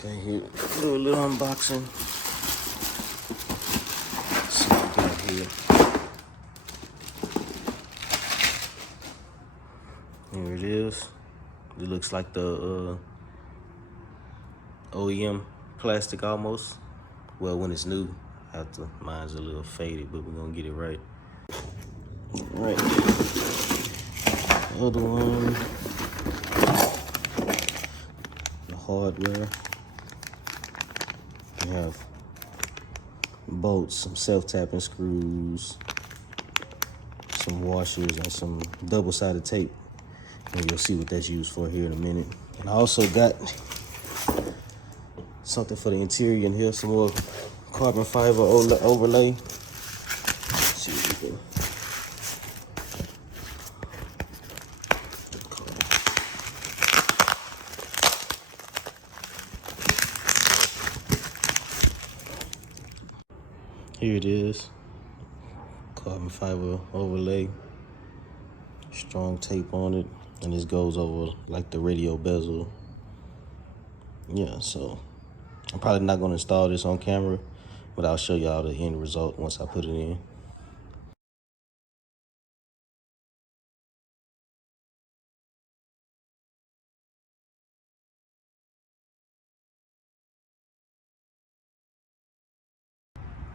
Okay, here, do a little unboxing. Let's see what we got here. Here it is. It looks like the OEM plastic almost. Well, when it's new, mine's a little faded, but we're gonna get it right. All right. The other one, the hardware. We have bolts, some self-tapping screws, some washers, and some double-sided tape. And you'll see what that's used for here in a minute. And I also got something for the interior in here, some more carbon fiber overlay. Let's see what we do. Here it is, carbon fiber overlay, strong tape on it, and this goes over like the radio bezel. Yeah, so I'm probably not gonna install this on camera, but I'll show y'all the end result once I put it in.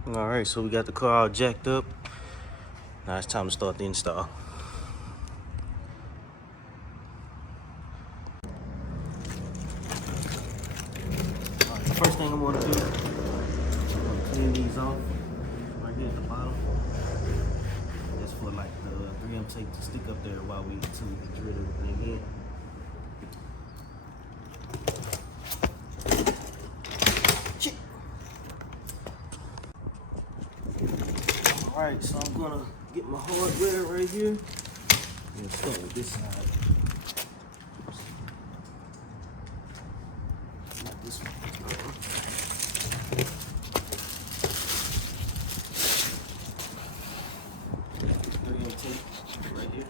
All right, so we got the car all jacked up. Now it's time to start the install. All right, the first thing I'm gonna do, I'm gonna clean these off right here at the bottom. That's for like the 3M tape to stick up there while we drill everything in. All right, so I'm gonna get my hardware right here. And start with this side. Not this one. Tape right here.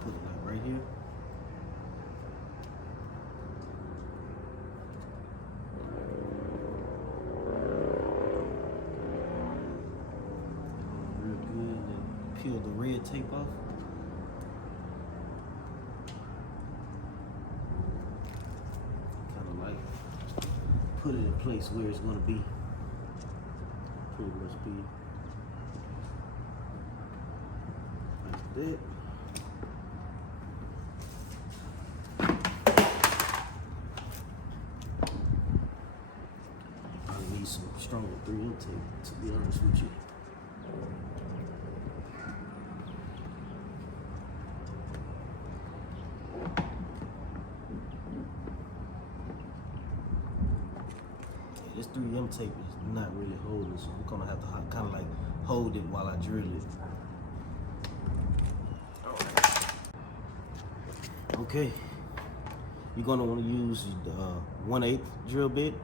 Put it like right here. Real good, and then peel the red tape off. Kind of like put it in place where it's gonna be. Pretty much be like that. I need some stronger 3M tape, to be honest with you. This 3M tape is not really holding, so I'm gonna have to kind of like hold it while I drill it. Okay, you're gonna want to use the 1/8 drill bit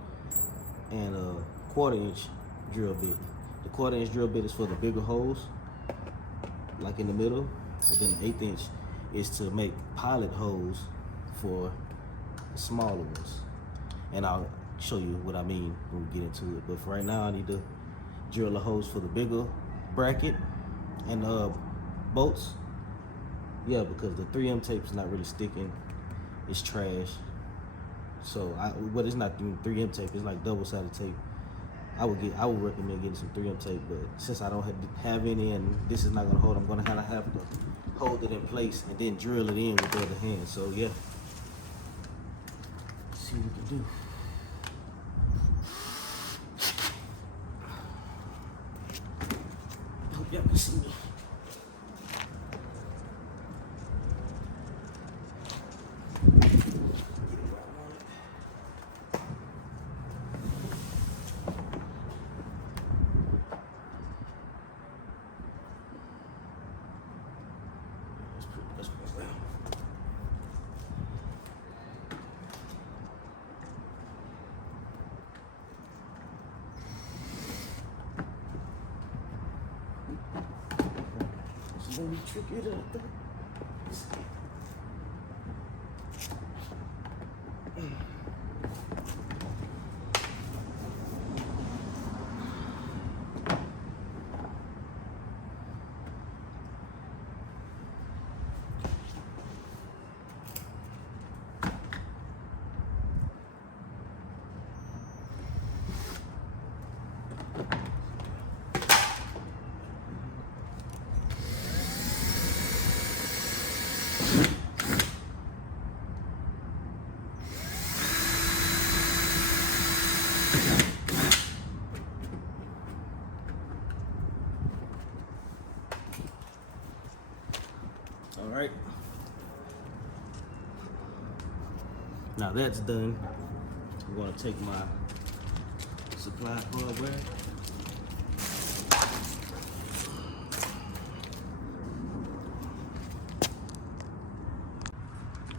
and a 1/4 inch drill bit. The 1/4 inch drill bit is for the bigger holes, like in the middle, and then the 1/8 inch is to make pilot holes for the smaller ones. And I'll show you what I mean when we get into it. But for right now, I need to drill the holes for the bigger bracket and bolts. Yeah, because the 3M tape is not really sticking. It's trash. So but it's not 3M tape. It's like double-sided tape. I would recommend getting some 3M tape, but since I don't have any and this is not gonna hold, I'm gonna have to hold it in place and then drill it in with the other hand. So yeah, let's see what we can do. Hope y'all can see me. gonna be trickier than I thought. All right. Now that's done. I'm gonna take my supply hardware.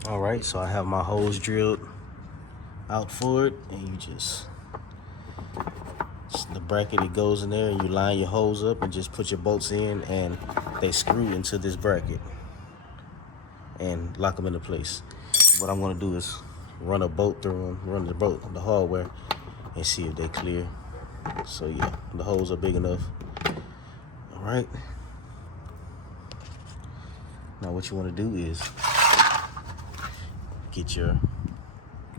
All right, so I have my holes drilled out for it, and you just the bracket, it goes in there, and you line your holes up and just put your bolts in, and they screw into this bracket and lock them into place. What I'm gonna do is run a bolt through them, run the hardware, and see if they clear. So yeah, the holes are big enough. All right. Now what you want to do is get your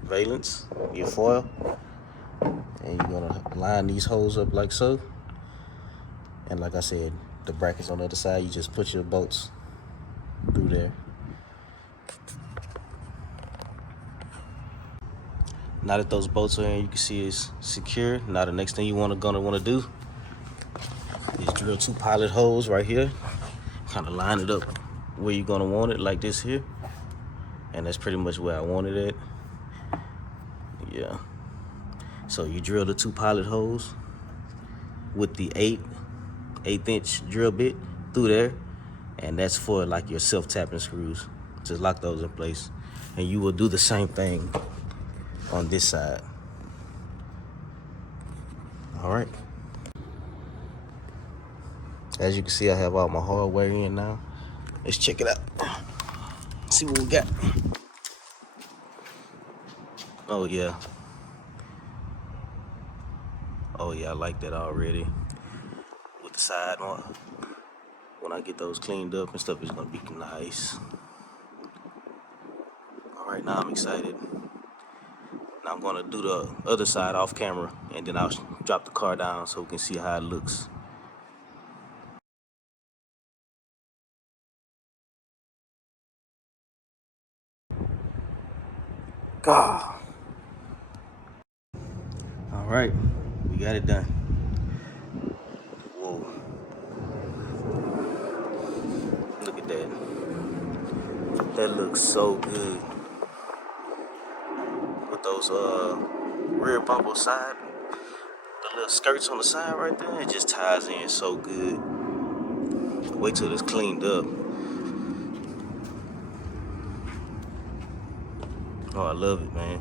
valence, your foil, and you're gonna line these holes up like so. And like I said, the brackets on the other side, you just put your bolts through there. Now that those bolts are in, you can see it's secure. Now the next thing gonna wanna do is drill 2 pilot holes right here. Kind of line it up where you're gonna want it, like this here. And that's pretty much where I want it at. Yeah. So you drill the 2 pilot holes with the 1/8 inch drill bit through there, and that's for like your self-tapping screws. Just lock those in place, and you will do the same thing on this side. All right. As you can see, I have all my hardware in now. Let's check it out. See what we got. Oh yeah. Oh yeah, I like that already. With the side on. When I get those cleaned up and stuff, it's gonna be nice. All right, now I'm excited. Now I'm gonna do the other side off camera, and then I'll drop the car down so we can see how it looks. God. All right, we got it done. Whoa. Look at that. That looks so good. With those rear bumper side, the little skirts on the side right there, it just ties in so good. Wait till it's cleaned up. Oh, I love it, man.